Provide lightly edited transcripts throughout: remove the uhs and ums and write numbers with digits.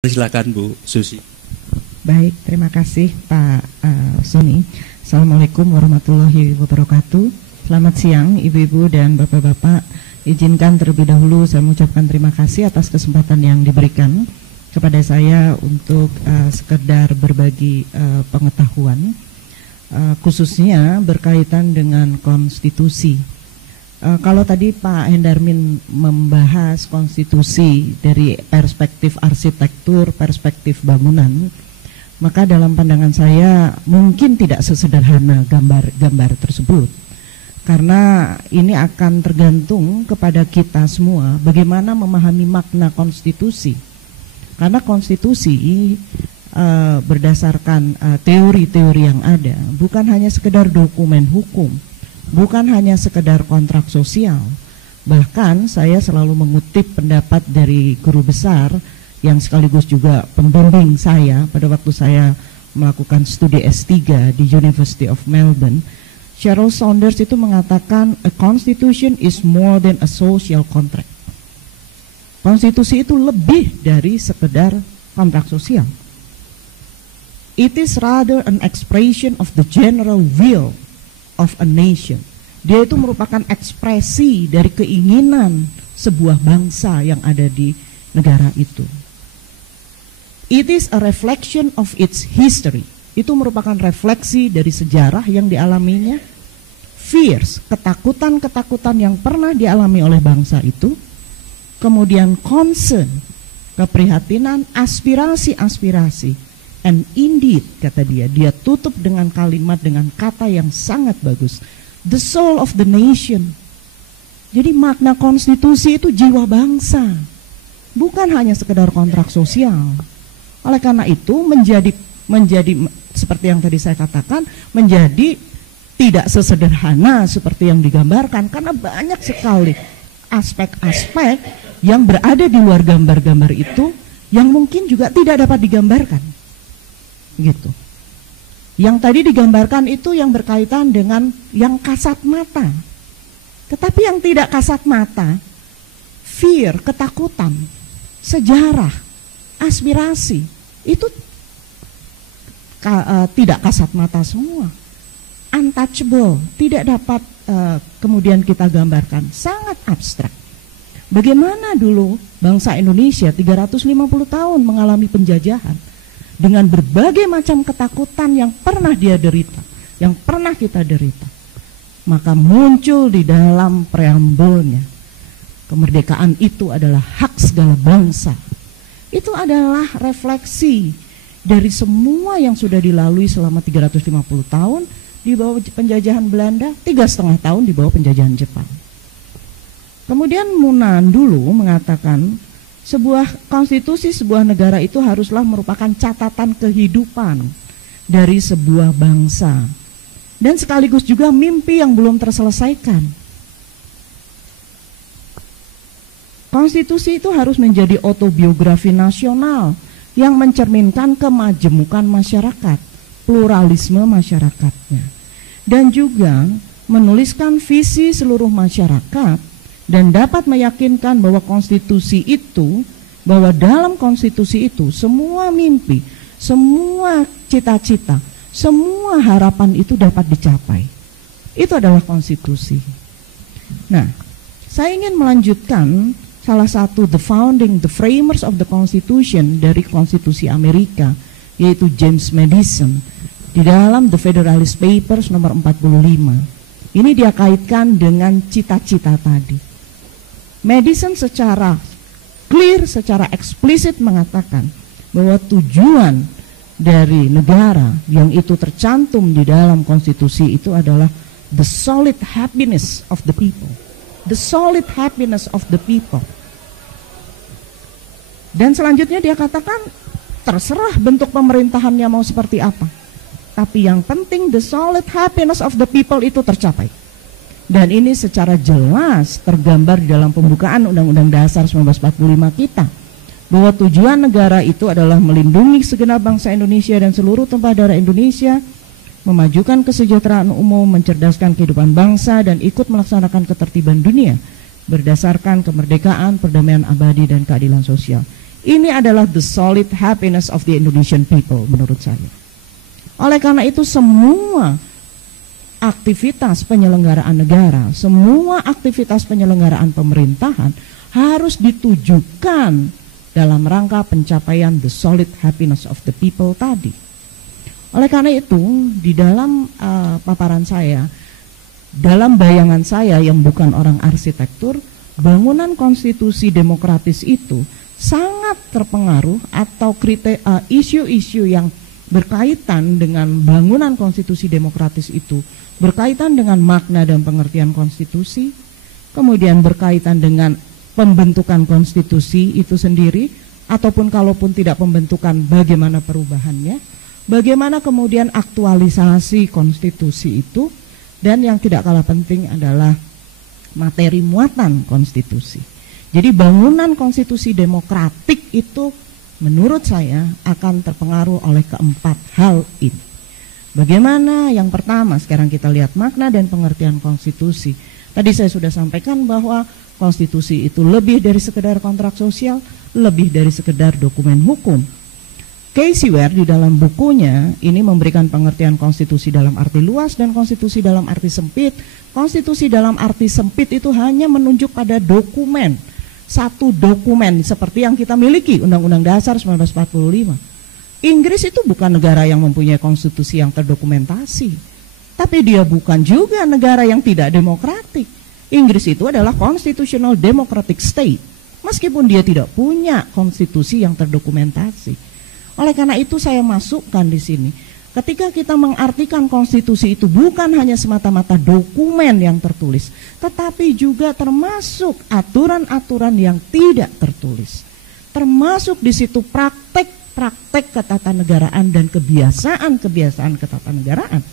Silakan Bu Susi. Baik, terima kasih Pak Sony. Assalamualaikum warahmatullahi wabarakatuh. Selamat siang Ibu-ibu dan Bapak-bapak. Izinkan terlebih dahulu saya mengucapkan terima kasih atas kesempatan yang diberikan kepada saya untuk sekedar berbagi pengetahuan, khususnya berkaitan dengan konstitusi. Kalau tadi Pak Hendarmin membahas konstitusi dari perspektif arsitektur, perspektif bangunan, maka dalam pandangan saya mungkin tidak sesederhana gambar tersebut. Karena ini akan tergantung kepada kita semua bagaimana memahami makna konstitusi. Karena konstitusi berdasarkan teori-teori yang ada bukan hanya sekedar dokumen hukum, bukan hanya sekedar kontrak sosial. Bahkan saya selalu mengutip pendapat dari guru besar yang sekaligus juga pembimbing saya pada waktu saya melakukan studi S3 di University of Melbourne. Cheryl Saunders itu mengatakan a constitution is more than a social contract. Konstitusi itu lebih dari sekedar kontrak sosial. It is rather an expression of the general will of a nation. Dia itu merupakan ekspresi dari keinginan sebuah bangsa yang ada di negara itu. It is a reflection of its history. Itu merupakan refleksi dari sejarah yang dialaminya. Fears, ketakutan-ketakutan yang pernah dialami oleh bangsa itu. Kemudian concern, keprihatinan, aspirasi-aspirasi. And indeed, kata dia tutup dengan kalimat, dengan kata yang sangat bagus. The soul of the nation. Jadi makna konstitusi itu jiwa bangsa. Bukan hanya sekedar kontrak sosial. Oleh karena itu menjadi seperti yang tadi saya katakan, menjadi tidak sesederhana seperti yang digambarkan. Karena banyak sekali aspek-aspek yang berada di luar gambar-gambar itu yang mungkin juga tidak dapat digambarkan. Gitu. Yang tadi digambarkan itu yang berkaitan dengan yang kasat mata. Tetapi yang tidak kasat mata, fear, ketakutan, sejarah, aspirasi, itu tidak kasat mata semua. Untouchable, tidak dapat kemudian kita gambarkan, sangat abstrak. Bagaimana dulu bangsa Indonesia 350 tahun mengalami penjajahan dengan berbagai macam ketakutan yang pernah dia derita, yang pernah kita derita. Maka muncul di dalam preambulnya, kemerdekaan itu adalah hak segala bangsa. Itu adalah refleksi dari semua yang sudah dilalui selama 350 tahun di bawah penjajahan Belanda, 3,5 tahun di bawah penjajahan Jepang. Kemudian Munan dulu mengatakan sebuah konstitusi sebuah negara itu haruslah merupakan catatan kehidupan dari sebuah bangsa dan sekaligus juga mimpi yang belum terselesaikan. Konstitusi itu harus menjadi autobiografi nasional yang mencerminkan kemajemukan masyarakat, pluralisme masyarakatnya, dan juga menuliskan visi seluruh masyarakat dan dapat meyakinkan bahwa konstitusi itu, bahwa dalam konstitusi itu semua mimpi, semua cita-cita, semua harapan itu dapat dicapai. Itu adalah konstitusi. Nah, saya ingin melanjutkan salah satu the framers of the Constitution dari konstitusi Amerika, yaitu James Madison, di dalam The Federalist Papers nomor 45. Ini dia kaitkan dengan cita-cita tadi. Madison secara clear, secara eksplisit mengatakan bahwa tujuan dari negara yang itu tercantum di dalam konstitusi itu adalah the solid happiness of the people. The solid happiness of the people. Dan selanjutnya dia katakan terserah bentuk pemerintahannya mau seperti apa. Tapi yang penting the solid happiness of the people itu tercapai. Dan ini secara jelas tergambar di dalam pembukaan Undang-Undang Dasar 1945 kita, bahwa tujuan negara itu adalah melindungi segenap bangsa Indonesia dan seluruh tumpah darah Indonesia, memajukan kesejahteraan umum, mencerdaskan kehidupan bangsa, dan ikut melaksanakan ketertiban dunia berdasarkan kemerdekaan, perdamaian abadi, dan keadilan sosial. Ini adalah the solid happiness of the Indonesian people menurut saya. Oleh karena itu semua aktivitas penyelenggaraan negara, semua aktivitas penyelenggaraan pemerintahan harus ditujukan dalam rangka pencapaian the solid happiness of the people tadi. Oleh karena itu, di dalam paparan saya, dalam bayangan saya yang bukan orang arsitektur, bangunan konstitusi demokratis itu sangat terpengaruh atau isu-isu yang berkaitan dengan bangunan konstitusi demokratis itu berkaitan dengan makna dan pengertian konstitusi, kemudian berkaitan dengan pembentukan konstitusi itu sendiri, ataupun kalaupun tidak pembentukan bagaimana perubahannya, bagaimana kemudian aktualisasi konstitusi itu, dan yang tidak kalah penting adalah materi muatan konstitusi. Jadi bangunan konstitusi demokratik itu menurut saya akan terpengaruh oleh keempat hal ini. Bagaimana? Yang pertama, sekarang kita lihat makna dan pengertian konstitusi. Tadi saya sudah sampaikan bahwa konstitusi itu lebih dari sekedar kontrak sosial, lebih dari sekedar dokumen hukum. Casey Ware di dalam bukunya ini memberikan pengertian konstitusi dalam arti luas dan konstitusi dalam arti sempit. Konstitusi dalam arti sempit itu hanya menunjuk pada dokumen, satu dokumen seperti yang kita miliki, Undang-Undang Dasar 1945. Inggris itu bukan negara yang mempunyai konstitusi yang terdokumentasi, tapi dia bukan juga negara yang tidak demokratik. Inggris itu adalah constitutional democratic state, meskipun dia tidak punya konstitusi yang terdokumentasi. Oleh karena itu saya masukkan di sini, ketika kita mengartikan konstitusi itu bukan hanya semata-mata dokumen yang tertulis, tetapi juga termasuk aturan-aturan yang tidak tertulis. Termasuk di situ praktek-praktek ketatanegaraan dan kebiasaan-kebiasaan ketatanegaraan.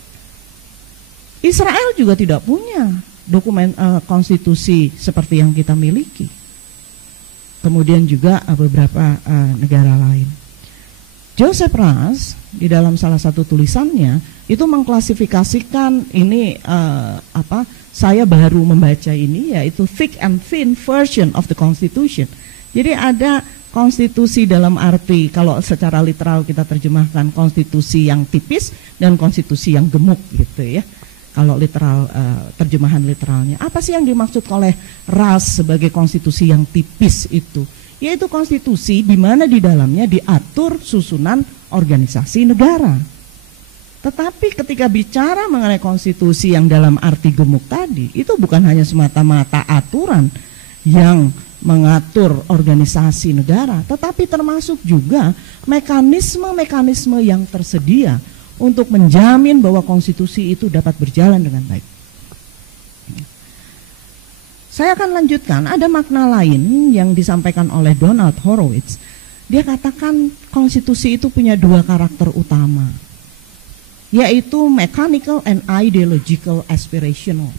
Israel juga tidak punya dokumen konstitusi seperti yang kita miliki. Kemudian juga beberapa negara lain. Joseph Raz di dalam salah satu tulisannya itu mengklasifikasikan ini saya baru membaca ini, yaitu thick and thin version of the Constitution. Jadi ada konstitusi dalam arti kalau secara literal kita terjemahkan konstitusi yang tipis dan konstitusi yang gemuk gitu ya. Kalau literal terjemahan literalnya, apa sih yang dimaksud oleh Raz sebagai konstitusi yang tipis itu? Yaitu konstitusi di mana di dalamnya diatur susunan organisasi negara. Tetapi ketika bicara mengenai konstitusi yang dalam arti gemuk tadi, itu bukan hanya semata-mata aturan yang mengatur organisasi negara, tetapi termasuk juga mekanisme-mekanisme yang tersedia untuk menjamin bahwa konstitusi itu dapat berjalan dengan baik. Saya akan lanjutkan, ada makna lain yang disampaikan oleh Donald Horowitz. Dia katakan konstitusi itu punya dua karakter utama, yaitu mechanical and ideological aspirational.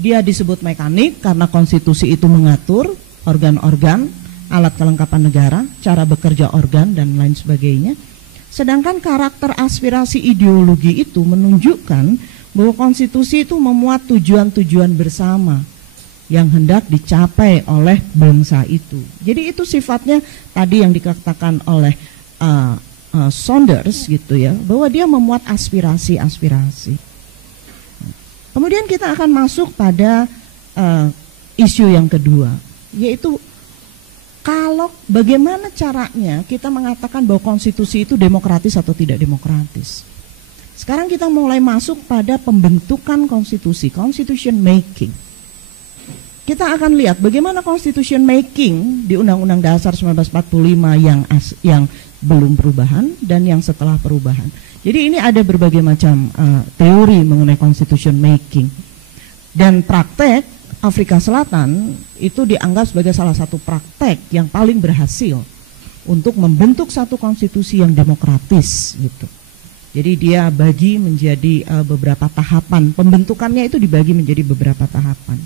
Dia disebut mekanik karena konstitusi itu mengatur organ-organ, alat kelengkapan negara, cara bekerja organ dan lain sebagainya. Sedangkan karakter aspirasi ideologi itu menunjukkan bahwa konstitusi itu memuat tujuan-tujuan bersama yang hendak dicapai oleh bangsa itu. Jadi itu sifatnya tadi yang dikatakan oleh Saunders gitu ya, bahwa dia memuat aspirasi-aspirasi. Kemudian kita akan masuk pada isu yang kedua, yaitu kalau bagaimana caranya kita mengatakan bahwa konstitusi itu demokratis atau tidak demokratis. Sekarang kita mulai masuk pada pembentukan konstitusi, constitution making. Kita akan lihat bagaimana constitution making di Undang-Undang Dasar 1945 yang belum perubahan dan yang setelah perubahan. Jadi ini ada berbagai macam teori mengenai constitution making. Dan praktek Afrika Selatan itu dianggap sebagai salah satu praktek yang paling berhasil untuk membentuk satu konstitusi yang demokratis gitu. Jadi dia bagi menjadi beberapa tahapan, pembentukannya itu dibagi menjadi beberapa tahapan.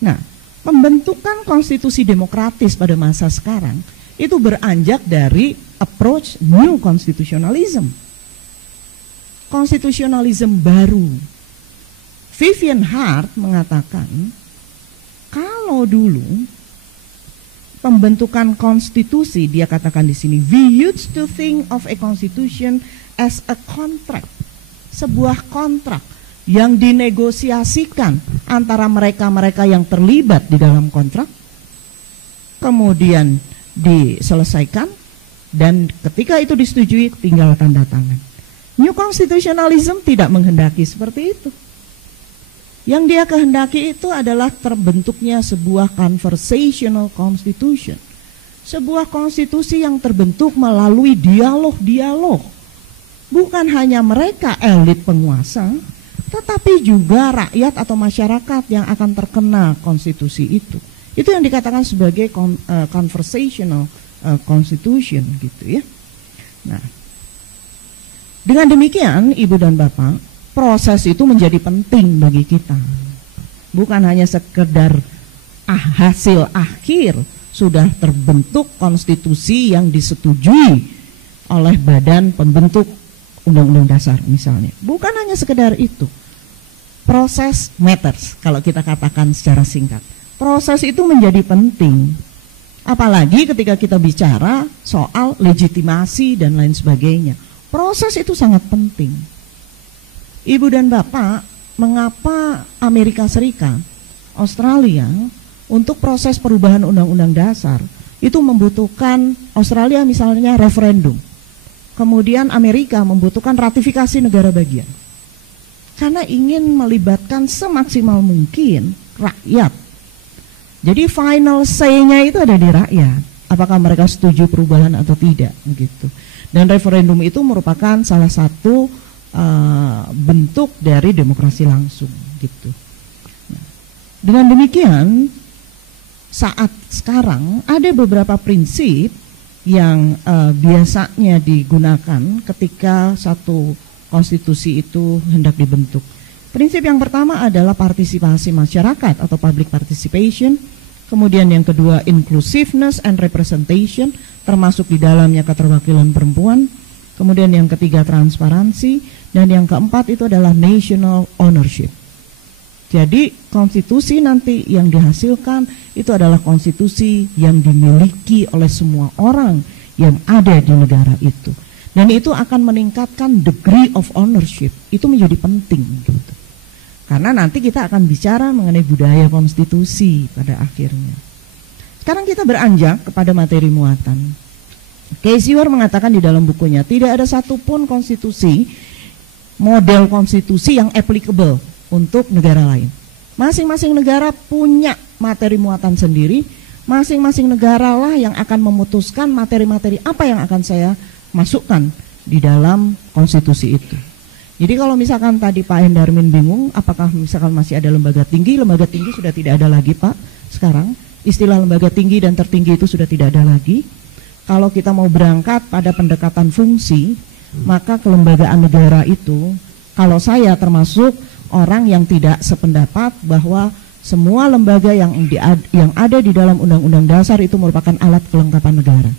Nah, pembentukan konstitusi demokratis pada masa sekarang itu beranjak dari approach new constitutionalism. Konstitusionalisme baru. Vivian Hart mengatakan, kalau dulu pembentukan konstitusi, dia katakan di sini, we used to think of a constitution as a contract, sebuah kontrak yang dinegosiasikan antara mereka-mereka yang terlibat di dalam kontrak, kemudian diselesaikan, dan ketika itu disetujui tinggal tanda tangan. New constitutionalism tidak menghendaki seperti itu. Yang dia kehendaki itu adalah terbentuknya sebuah conversational constitution, sebuah konstitusi yang terbentuk melalui dialog-dialog. Bukan hanya mereka elit penguasa, tetapi juga rakyat atau masyarakat yang akan terkena konstitusi itu. Itu yang dikatakan sebagai conversational constitution, gitu ya. Nah, dengan demikian, Ibu dan Bapak, proses itu menjadi penting bagi kita. Bukan hanya sekedar hasil akhir sudah terbentuk konstitusi yang disetujui oleh badan pembentuk undang-undang dasar misalnya. Bukan hanya sekedar itu. Proses matters, kalau kita katakan secara singkat. Proses itu menjadi penting. Apalagi ketika kita bicara soal legitimasi dan lain sebagainya. Proses itu sangat penting. Ibu dan Bapak, mengapa Amerika Serikat, Australia, untuk proses perubahan undang-undang dasar, itu membutuhkan, Australia misalnya referendum. Kemudian Amerika membutuhkan ratifikasi negara bagian. Karena ingin melibatkan semaksimal mungkin rakyat. Jadi final say-nya itu ada di rakyat. Apakah mereka setuju perubahan atau tidak, begitu. Dan referendum itu merupakan salah satu bentuk dari demokrasi langsung, gitu. Nah, dengan demikian, saat sekarang ada beberapa prinsip yang biasanya digunakan ketika satu konstitusi itu hendak dibentuk. Prinsip yang pertama adalah partisipasi masyarakat atau public participation. Kemudian yang kedua inclusiveness and representation, termasuk di dalamnya keterwakilan perempuan. Kemudian yang ketiga transparansi, dan yang keempat itu adalah national ownership. Jadi konstitusi nanti yang dihasilkan itu adalah konstitusi yang dimiliki oleh semua orang yang ada di negara itu. Dan itu akan meningkatkan degree of ownership, itu menjadi penting, gitu. Karena nanti kita akan bicara mengenai budaya konstitusi pada akhirnya. Sekarang kita beranjak kepada materi muatan. Casior mengatakan di dalam bukunya, tidak ada satupun konstitusi, model konstitusi yang applicable untuk negara lain. Masing-masing negara punya materi muatan sendiri, masing-masing negara lah yang akan memutuskan materi-materi apa yang akan saya masukkan di dalam konstitusi itu. Jadi kalau misalkan tadi Pak Endarmin bingung apakah misalkan masih ada lembaga tinggi sudah tidak ada lagi Pak sekarang. Istilah lembaga tinggi dan tertinggi itu sudah tidak ada lagi. Kalau kita mau berangkat pada pendekatan fungsi, maka kelembagaan negara itu, kalau saya termasuk orang yang tidak sependapat bahwa semua lembaga yang ada di dalam Undang-Undang Dasar itu merupakan alat kelengkapan negara.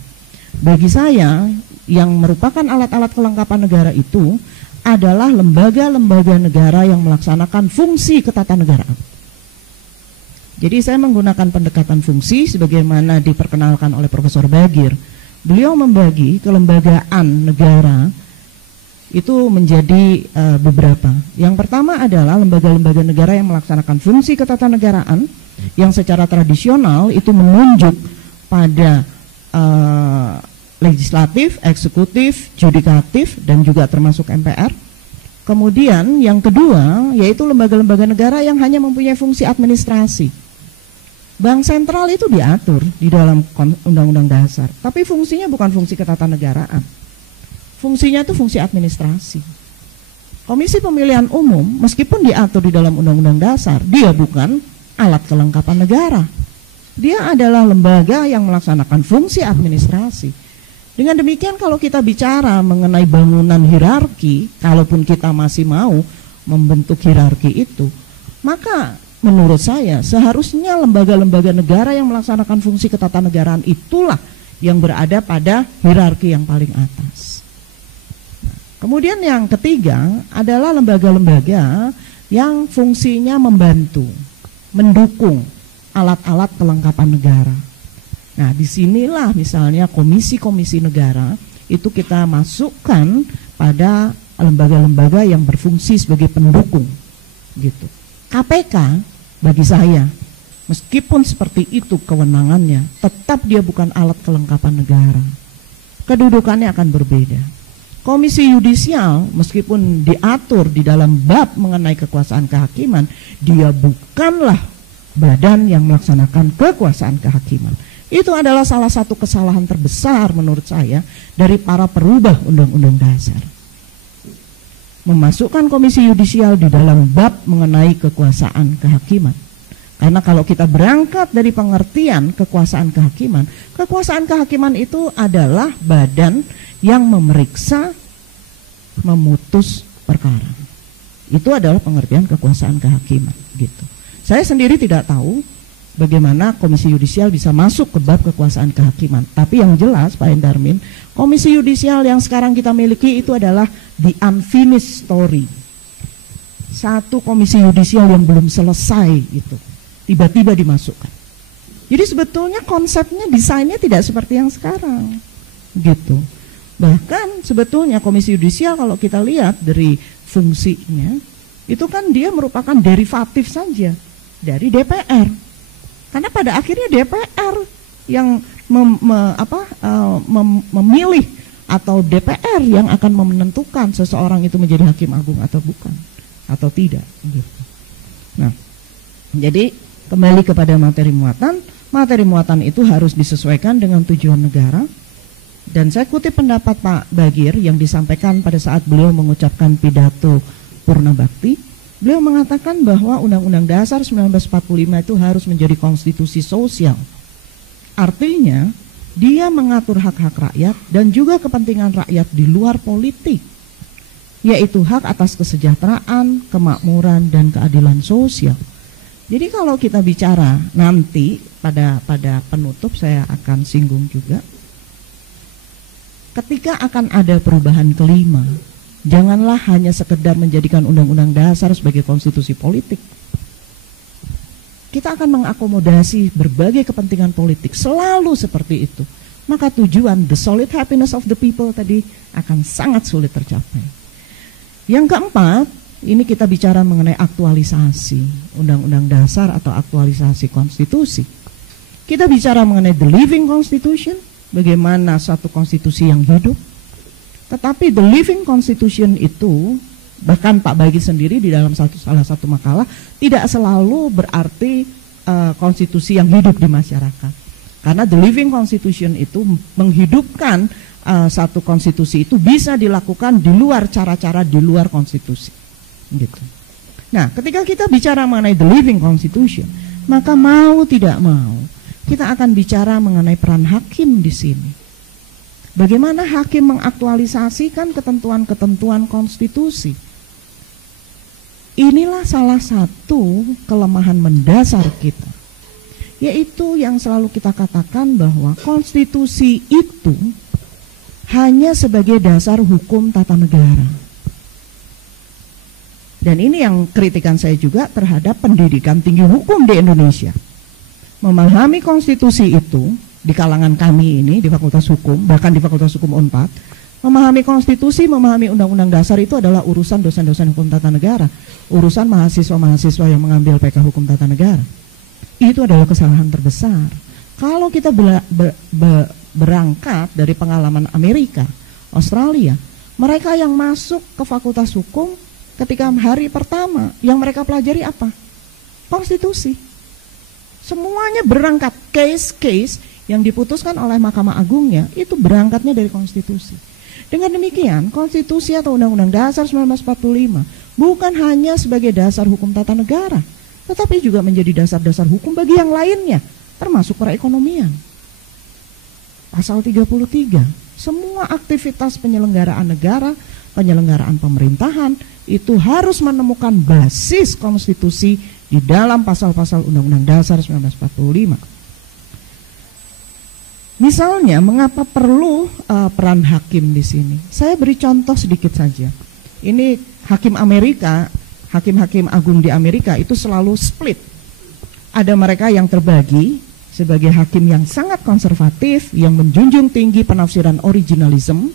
Bagi saya, yang merupakan alat-alat kelengkapan negara itu adalah lembaga-lembaga negara yang melaksanakan fungsi ketatanegaraan. Jadi saya menggunakan pendekatan fungsi sebagaimana diperkenalkan oleh Profesor Bagir. Beliau membagi kelembagaan negara itu menjadi beberapa. Yang pertama adalah lembaga-lembaga negara yang melaksanakan fungsi ketatanegaraan yang secara tradisional itu menunjuk pada legislatif, eksekutif, judikatif, dan juga termasuk MPR. Kemudian yang kedua yaitu lembaga-lembaga negara yang hanya mempunyai fungsi administrasi. Bank sentral itu diatur di dalam Undang-Undang Dasar, tapi fungsinya bukan fungsi ketatanegaraan. Fungsinya itu fungsi administrasi. Komisi Pemilihan Umum meskipun diatur di dalam Undang-Undang Dasar, dia bukan alat kelengkapan negara. Dia adalah lembaga yang melaksanakan fungsi administrasi. Dengan demikian kalau kita bicara mengenai bangunan hierarki, kalaupun kita masih mau membentuk hierarki itu, maka menurut saya seharusnya lembaga-lembaga negara yang melaksanakan fungsi ketatanegaraan itulah yang berada pada hierarki yang paling atas. Kemudian yang ketiga adalah lembaga-lembaga yang fungsinya membantu, mendukung alat-alat kelengkapan negara. Nah, disinilah misalnya komisi-komisi negara itu kita masukkan pada lembaga-lembaga yang berfungsi sebagai pendukung, gitu. KPK bagi saya, meskipun seperti itu kewenangannya, tetap dia bukan alat kelengkapan negara. Kedudukannya akan berbeda. Komisi yudisial meskipun diatur di dalam bab mengenai kekuasaan kehakiman, dia bukanlah badan yang melaksanakan kekuasaan kehakiman. Itu adalah salah satu kesalahan terbesar menurut saya dari para perubah undang-undang dasar. Memasukkan komisi yudisial di dalam bab mengenai kekuasaan kehakiman. Karena kalau kita berangkat dari pengertian kekuasaan kehakiman itu adalah badan yang memeriksa, memutus perkara. Itu adalah pengertian kekuasaan kehakiman, gitu. Saya sendiri tidak tahu bagaimana komisi yudisial bisa masuk ke bab kekuasaan kehakiman. Tapi yang jelas Pak Endarmin, komisi yudisial yang sekarang kita miliki itu adalah the unfinished story. Satu komisi yudisial yang belum selesai itu tiba-tiba dimasukkan. Jadi sebetulnya konsepnya, desainnya tidak seperti yang sekarang, gitu. Bahkan sebetulnya komisi yudisial kalau kita lihat dari fungsinya, itu kan dia merupakan derivatif saja dari DPR. Karena pada akhirnya DPR yang memilih, atau DPR yang akan menentukan seseorang itu menjadi hakim agung atau bukan, atau tidak, gitu. Nah, jadi kembali kepada materi muatan itu harus disesuaikan dengan tujuan negara. Dan saya kutip pendapat Pak Bagir yang disampaikan pada saat beliau mengucapkan pidato Purna Bakti. Beliau mengatakan bahwa Undang-Undang Dasar 1945 itu harus menjadi konstitusi sosial. Artinya dia mengatur hak-hak rakyat dan juga kepentingan rakyat di luar politik, yaitu hak atas kesejahteraan, kemakmuran, dan keadilan sosial. Jadi kalau kita bicara nanti pada penutup saya akan singgung juga, ketika akan ada perubahan kelima, janganlah hanya sekedar menjadikan Undang-Undang Dasar sebagai konstitusi politik. Kita akan mengakomodasi berbagai kepentingan politik, selalu seperti itu. Maka tujuan the solid happiness of the people tadi akan sangat sulit tercapai. Yang keempat, ini kita bicara mengenai aktualisasi Undang-Undang Dasar atau aktualisasi konstitusi. Kita bicara mengenai the living constitution, bagaimana satu konstitusi yang hidup. Tetapi the living constitution itu, bahkan Pak Bagi sendiri di dalam salah satu makalah, tidak selalu berarti konstitusi yang hidup di masyarakat. Karena the living constitution itu menghidupkan satu konstitusi itu bisa dilakukan di luar cara-cara di luar konstitusi. Gitu. Nah, ketika kita bicara mengenai the living constitution, maka mau tidak mau kita akan bicara mengenai peran hakim di sini. Bagaimana hakim mengaktualisasikan ketentuan-ketentuan konstitusi? Inilah salah satu kelemahan mendasar kita, yaitu yang selalu kita katakan bahwa konstitusi itu hanya sebagai dasar hukum tata negara. Dan ini yang kritikan saya juga terhadap pendidikan tinggi hukum di Indonesia. Memahami konstitusi itu di kalangan kami ini di Fakultas Hukum, bahkan di Fakultas Hukum Unpad, memahami konstitusi, memahami undang-undang dasar itu adalah urusan dosen-dosen hukum tata negara, urusan mahasiswa-mahasiswa yang mengambil PK Hukum Tata Negara. Itu adalah kesalahan terbesar. Kalau kita berangkat dari pengalaman Amerika, Australia, mereka yang masuk ke Fakultas Hukum ketika hari pertama yang mereka pelajari apa? Konstitusi. Semuanya berangkat case-case yang diputuskan oleh Mahkamah Agungnya itu berangkatnya dari konstitusi. Dengan demikian, konstitusi atau Undang-Undang Dasar 1945 bukan hanya sebagai dasar hukum tata negara, tetapi juga menjadi dasar-dasar hukum bagi yang lainnya, termasuk perekonomian. Pasal 33, semua aktivitas penyelenggaraan negara, penyelenggaraan pemerintahan itu harus menemukan basis konstitusi di dalam pasal-pasal Undang-Undang Dasar 1945. Misalnya, mengapa perlu peran hakim di sini? Saya beri contoh sedikit saja. Ini hakim Amerika, hakim-hakim agung di Amerika itu selalu split. Ada mereka yang terbagi sebagai hakim yang sangat konservatif, yang menjunjung tinggi penafsiran originalism,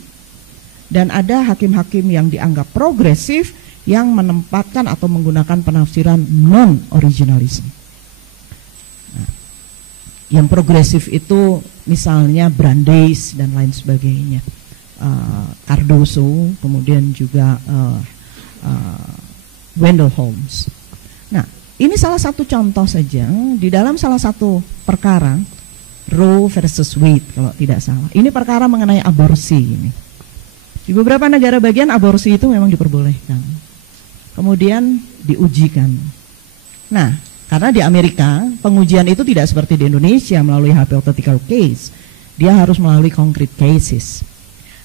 dan ada hakim-hakim yang dianggap progresif, yang menempatkan atau menggunakan penafsiran non-originalism. Nah, yang progresif itu misalnya Brandeis dan lain sebagainya, Cardoso, kemudian juga Wendell Holmes. Nah, ini salah satu contoh saja di dalam salah satu perkara Roe versus Wade kalau tidak salah. Ini perkara mengenai aborsi ini. Di beberapa negara bagian aborsi itu memang diperbolehkan, kemudian diujikan. Nah, karena di Amerika pengujian itu tidak seperti di Indonesia melalui hypothetical case, dia harus melalui concrete cases.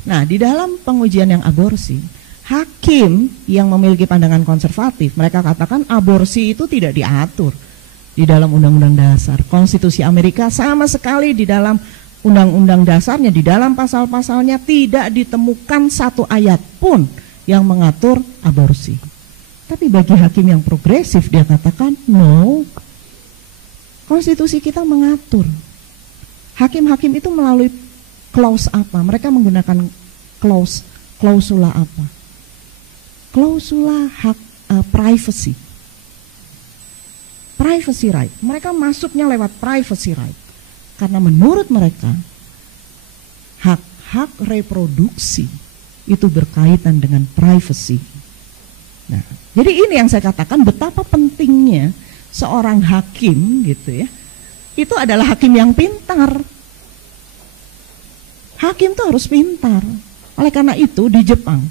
Nah, di dalam pengujian yang aborsi, hakim yang memiliki pandangan konservatif, mereka katakan aborsi itu tidak diatur di dalam undang-undang dasar. Konstitusi Amerika sama sekali di dalam undang-undang dasarnya, di dalam pasal-pasalnya tidak ditemukan satu ayat pun yang mengatur aborsi. Tapi bagi hakim yang progresif, dia katakan, no, konstitusi kita mengatur. Hakim-hakim itu melalui clause apa? Mereka menggunakan klausula apa? Klausula hak privacy. Privacy right. Mereka masuknya lewat privacy right. Karena menurut mereka hak-hak reproduksi itu berkaitan dengan privacy. Nah, jadi ini yang saya katakan betapa pentingnya seorang hakim gitu ya. Itu adalah hakim yang pintar. Hakim itu harus pintar. Oleh karena itu di Jepang,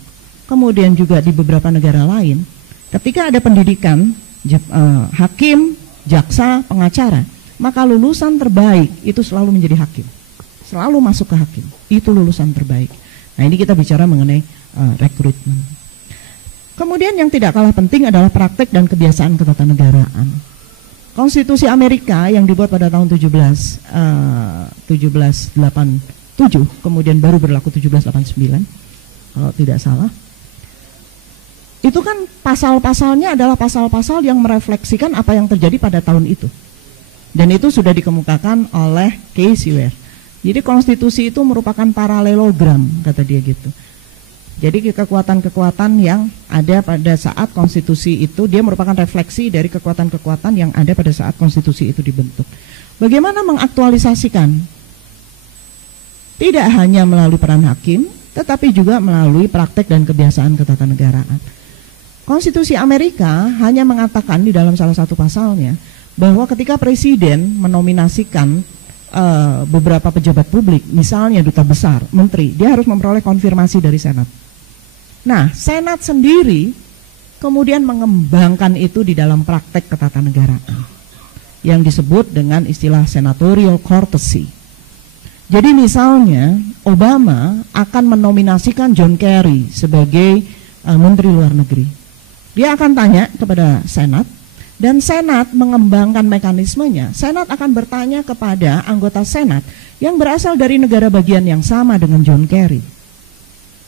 kemudian juga di beberapa negara lain, ketika ada pendidikan hakim, jaksa, pengacara, maka lulusan terbaik itu selalu menjadi hakim. Selalu masuk ke hakim. Itu lulusan terbaik. Nah, ini kita bicara mengenai rekrutmen. Kemudian yang tidak kalah penting adalah praktek dan kebiasaan ketatanegaraan. Konstitusi Amerika yang dibuat pada tahun 1787, kemudian baru berlaku 1789, kalau tidak salah. Itu kan pasal-pasalnya adalah pasal-pasal yang merefleksikan apa yang terjadi pada tahun itu. Dan itu sudah dikemukakan oleh Casey Ware. Jadi konstitusi itu merupakan paralelogram, kata dia gitu. Jadi kekuatan-kekuatan yang ada pada saat konstitusi itu, dia merupakan refleksi dari kekuatan-kekuatan yang ada pada saat konstitusi itu dibentuk. Bagaimana mengaktualisasikan? Tidak hanya melalui peran hakim, tetapi juga melalui praktek dan kebiasaan ketatanegaraan. Konstitusi Amerika hanya mengatakan di dalam salah satu pasalnya bahwa ketika presiden menominasikan beberapa pejabat publik, misalnya duta besar, menteri, dia harus memperoleh konfirmasi dari Senat. Nah, Senat sendiri kemudian mengembangkan itu di dalam praktek ketatanegaraan yang disebut dengan istilah senatorial courtesy. Jadi misalnya Obama akan menominasikan John Kerry sebagai menteri luar negeri. Dia akan tanya kepada Senat, dan Senat mengembangkan mekanismenya. Senat akan bertanya kepada anggota Senat yang berasal dari negara bagian yang sama dengan John Kerry.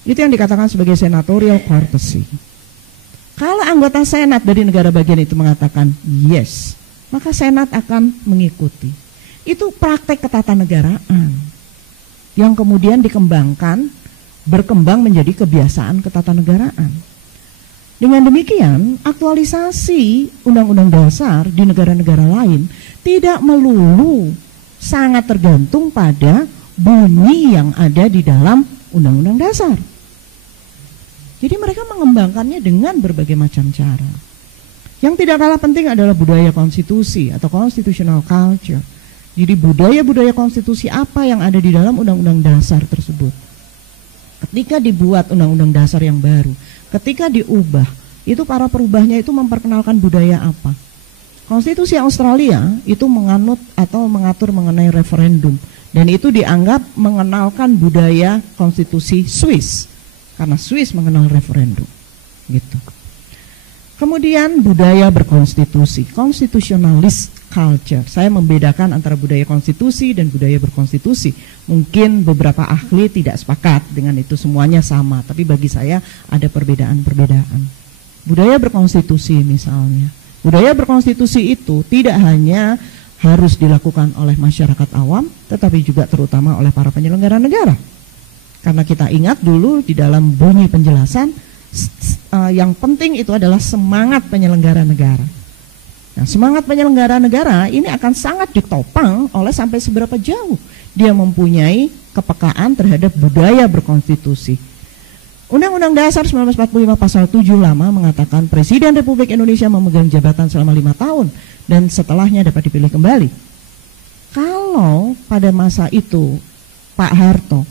Itu yang dikatakan sebagai senatorial courtesy. Kalau anggota Senat dari negara bagian itu mengatakan yes, maka Senat akan mengikuti. Itu praktek ketatanegaraan yang kemudian dikembangkan, berkembang menjadi kebiasaan ketatanegaraan. Dengan demikian, aktualisasi undang-undang dasar di negara-negara lain tidak melulu sangat tergantung pada bunyi yang ada di dalam undang-undang dasar. Jadi mereka mengembangkannya dengan berbagai macam cara. Yang tidak kalah penting adalah budaya konstitusi atau constitutional culture. Jadi budaya-budaya konstitusi apa yang ada di dalam undang-undang dasar tersebut. Ketika dibuat undang-undang dasar yang baru, ketika diubah, itu para perubahnya itu memperkenalkan budaya apa. Konstitusi Australia itu menganut atau mengatur mengenai referendum, dan itu dianggap mengenalkan budaya konstitusi Swiss, karena Swiss mengenal referendum, gitu. Kemudian budaya berkonstitusi, constitutionalist culture. Saya membedakan antara budaya konstitusi dan budaya berkonstitusi. Mungkin beberapa ahli tidak sepakat dengan itu, semuanya sama, tapi bagi saya ada perbedaan-perbedaan. Budaya berkonstitusi misalnya. Budaya berkonstitusi itu tidak hanya harus dilakukan oleh masyarakat awam, tetapi juga terutama oleh para penyelenggara negara. Karena kita ingat dulu di dalam bunyi penjelasan, yang penting itu adalah semangat penyelenggara negara. Nah, semangat penyelenggara negara ini akan sangat ditopang oleh sampai seberapa jauh dia mempunyai kepekaan terhadap budaya berkonstitusi. Undang-Undang Dasar 1945 pasal 7 lama mengatakan Presiden Republik Indonesia memegang jabatan selama 5 tahun dan setelahnya dapat dipilih kembali. Kalau pada masa itu Pak Harto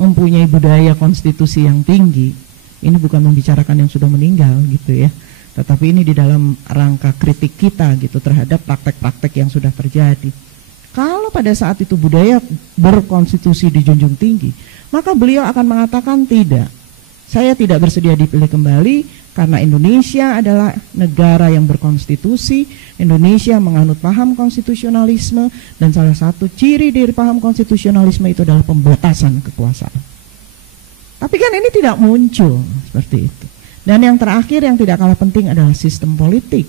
mempunyai budaya konstitusi yang tinggi, ini bukan membicarakan yang sudah meninggal gitu ya, tetapi ini di dalam rangka kritik kita gitu terhadap praktek-praktek yang sudah terjadi. Kalau pada saat itu budaya berkonstitusi dijunjung tinggi, maka beliau akan mengatakan tidak, saya tidak bersedia dipilih kembali karena Indonesia adalah negara yang berkonstitusi, Indonesia menganut paham konstitusionalisme, dan salah satu ciri dari paham konstitusionalisme itu adalah pembatasan kekuasaan. Tapi kan ini tidak muncul seperti itu. Dan yang terakhir yang tidak kalah penting adalah sistem politik.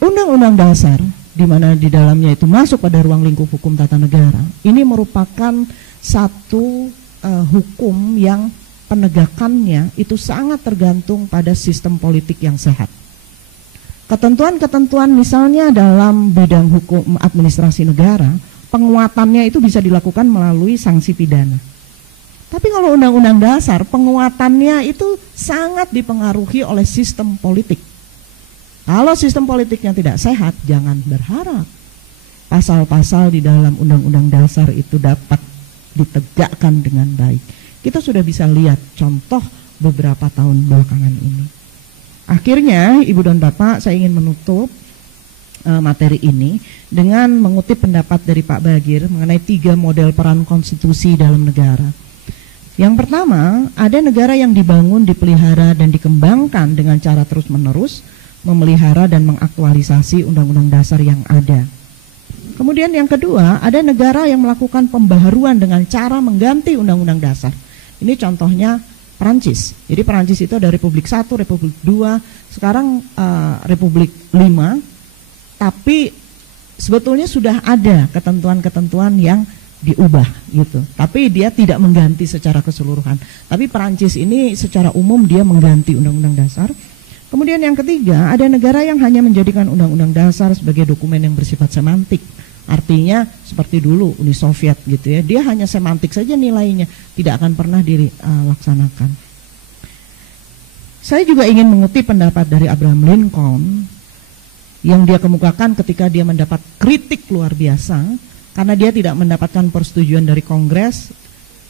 Undang-Undang Dasar, di mana di dalamnya itu masuk pada ruang lingkup hukum tata negara, ini merupakan satu hukum yang penegakannya itu sangat tergantung pada sistem politik yang sehat. Ketentuan-ketentuan misalnya dalam bidang hukum administrasi negara, penguatannya itu bisa dilakukan melalui sanksi pidana. Tapi kalau Undang-Undang Dasar, penguatannya itu sangat dipengaruhi oleh sistem politik. Kalau sistem politiknya tidak sehat, jangan berharap pasal-pasal di dalam Undang-Undang Dasar itu dapat ditegakkan dengan baik. Kita sudah bisa lihat contoh beberapa tahun belakangan ini. Akhirnya, Ibu dan Bapak, saya ingin menutup materi ini dengan mengutip pendapat dari Pak Bagir mengenai 3 model peran konstitusi dalam negara. Yang pertama, ada negara yang dibangun, dipelihara, dan dikembangkan dengan cara terus-menerus memelihara dan mengaktualisasi Undang-Undang Dasar yang ada. Kemudian yang kedua, ada negara yang melakukan pembaharuan dengan cara mengganti Undang-Undang Dasar. Ini contohnya Perancis. Jadi Perancis itu ada Republik 1, Republik 2, sekarang Republik 5, tapi sebetulnya sudah ada ketentuan-ketentuan yang diubah gitu. Tapi dia tidak mengganti secara keseluruhan. Tapi Perancis ini secara umum dia mengganti Undang-Undang Dasar. Kemudian yang ketiga, ada negara yang hanya menjadikan Undang-Undang Dasar sebagai dokumen yang bersifat semantik. Artinya seperti dulu Uni Soviet gitu ya, dia hanya semantik saja nilainya, tidak akan pernah dilaksanakan. Saya juga ingin mengutip pendapat dari Abraham Lincoln yang dia kemukakan ketika dia mendapat kritik luar biasa karena dia tidak mendapatkan persetujuan dari Kongres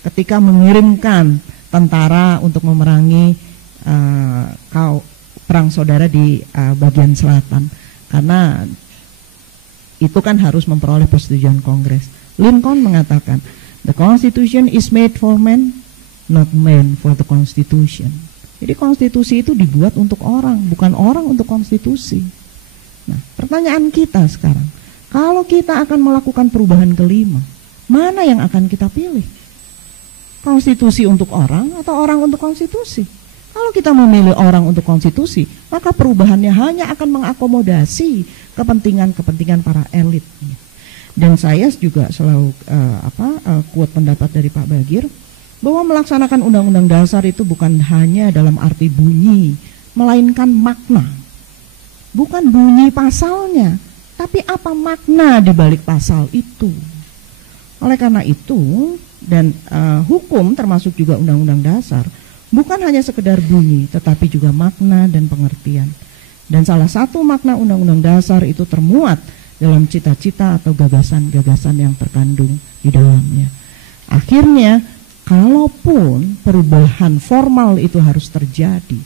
ketika mengirimkan tentara untuk memerangi perang saudara di bagian selatan, karena itu kan harus memperoleh persetujuan Kongres. Lincoln mengatakan, the Constitution is made for man, not man for the Constitution. Jadi konstitusi itu dibuat untuk orang, bukan orang untuk konstitusi. Nah, pertanyaan kita sekarang, kalau kita akan melakukan perubahan kelima, mana yang akan kita pilih? Konstitusi untuk orang atau orang untuk konstitusi? Kalau kita memilih orang untuk konstitusi, maka perubahannya hanya akan mengakomodasi kepentingan-kepentingan para elit. Dan saya juga selalu quote pendapat dari Pak Bagir bahwa melaksanakan Undang-Undang Dasar itu bukan hanya dalam arti bunyi, melainkan makna. Bukan bunyi pasalnya, tapi apa makna di balik pasal itu. Oleh karena itu, dan hukum termasuk juga Undang-Undang Dasar bukan hanya sekedar bunyi, tetapi juga makna dan pengertian. Dan salah satu makna Undang-Undang Dasar itu termuat dalam cita-cita atau gagasan-gagasan yang terkandung di dalamnya. Akhirnya, kalaupun perubahan formal itu harus terjadi,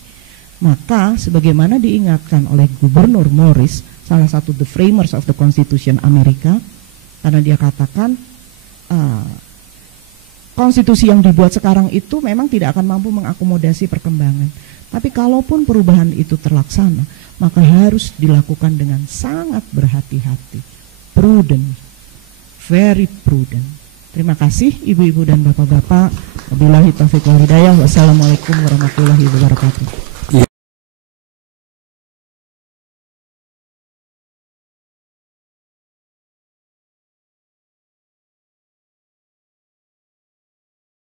maka sebagaimana diingatkan oleh Gubernur Morris, salah satu the framers of the Constitution Amerika, karena dia katakan, konstitusi yang dibuat sekarang itu memang tidak akan mampu mengakomodasi perkembangan. Tapi kalaupun perubahan itu terlaksana, maka harus dilakukan dengan sangat berhati-hati. Prudent, very prudent. Terima kasih ibu-ibu dan bapak-bapak. Wabillahi taufiq wal hidayah. Wassalamualaikum warahmatullahi wabarakatuh.